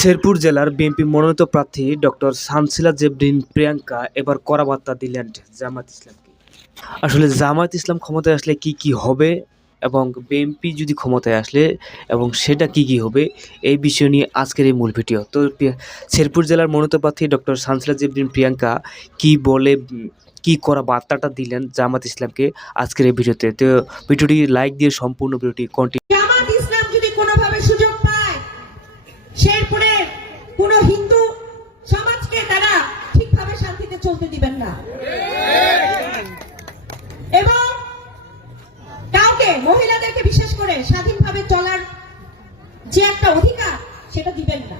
শেরপুর জেলার বিএনপি মনোনীত প্রার্থী ডক্টর শামসিলা জেবরিন প্রিয়াঙ্কা এবার কড়া বার্তা দিলেন জামাত ইসলামকে। আসলে জামাত ইসলাম ক্ষমতায় আসলে কি কি হবে এবং বিএনপি যদি ক্ষমতায় আসলে এবং সেটা কি কি হবে, এই বিষয় নিয়ে আজকের এই মূল ভিডিও। তো শেরপুর জেলার মনোনীত প্রার্থী ডক্টর শামসিলা জেবরিন প্রিয়াঙ্কা কি বলে, কি করা বার্তাটা দিলেন জামাত ইসলামকে আজকের এই ভিডিওতে? তো ভিডিওটি লাইক দিয়ে সম্পূর্ণ ভিডিওটি কন্টিনিউ চলতে দিবেন না। এবং কাউকে মহিলাদেরকে বিশেষ করে স্বাধীনভাবে চলার যে একটা অধিকার সেটা দিবেন না।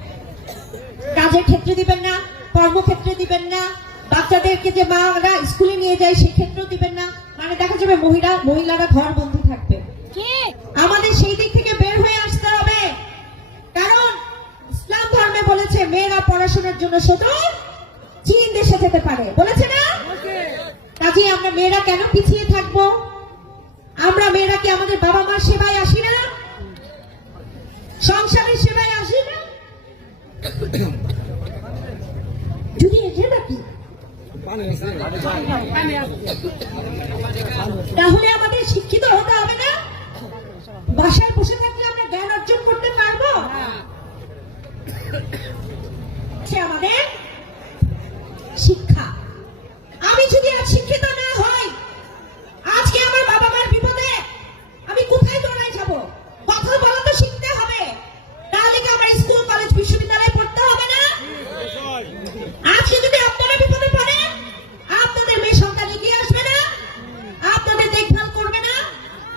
কাজের ক্ষেত্রে দিবেন না কর্মক্ষেত্রে দিবেন না বাচ্চাদেরকে যে মারা স্কুলে নিয়ে যায় সেক্ষেত্রেও দিবেন না। মানে দেখা যাবে মহিলা মহিলারা ঘর বন্ধু থাকবে। আমাদের সেই দিক থেকে বের হয়ে আসতে হবে। কারণ ইসলাম ধর্মে বলেছে মেয়েরা পড়াশোনার জন্য শুধু চীন দেশে যেতে পারে। বলেছে না? কাজে আমরা মেয়েরা কেন পিছিয়ে থাকব? আমরা মেয়েরা কি আমাদের বাবা মার সেবায় আসি না? সংসারের সেবায় আসি না? যদি এটা নাকি তাহলে আমাদের শিক্ষিত হতে হবে না? শিক্ষা। আমি যদি আজ শিক্ষিত না হই, আজকে আমার বাবা মার বিপদে আমি কোথায় দৌড়ায় যাব? কথা বলা তো শিখতে হবে। তাহলে কি আমার স্কুল, কলেজ, বিশ্ববিদ্যালয়ে পড়তে হবে না? আজকে যদি আপনারা বিপদে পড়েন, আপনাদের মেয়ে সন্তান এগিয়ে আসবে না? আপনাদের দেখভাল করবে না?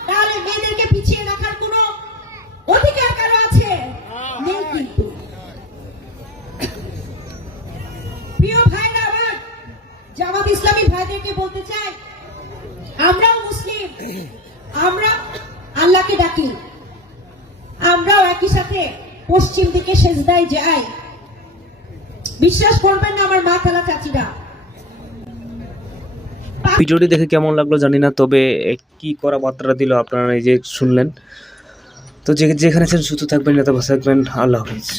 তাহলে মেয়েদেরকে পিছিয়ে রাখার কোনো অধিকার কারও আছে? নেই কিন্তু। প্রিয় ভাইরা জামাত ইসলামী ভাইদেরকে বলতে চাই, আমরাও মুসলিম, আমরা আল্লাহকে ডাকি, আমরাও একই সাথে পশ্চিম দিকে সেজদায় যাই। বিশ্বাস করবেন না আমার মা খালা চাচিরা। ভিডিওটি দেখে কেমন লাগল জানি না, তবে কি করা বার্তাটা দিল আপনারা এই যে শুনলেন। তো যেখানে আছেন সুস্থ থাকবেন নেতা ভালো থাকবেন, আল্লাহ হাফিজ।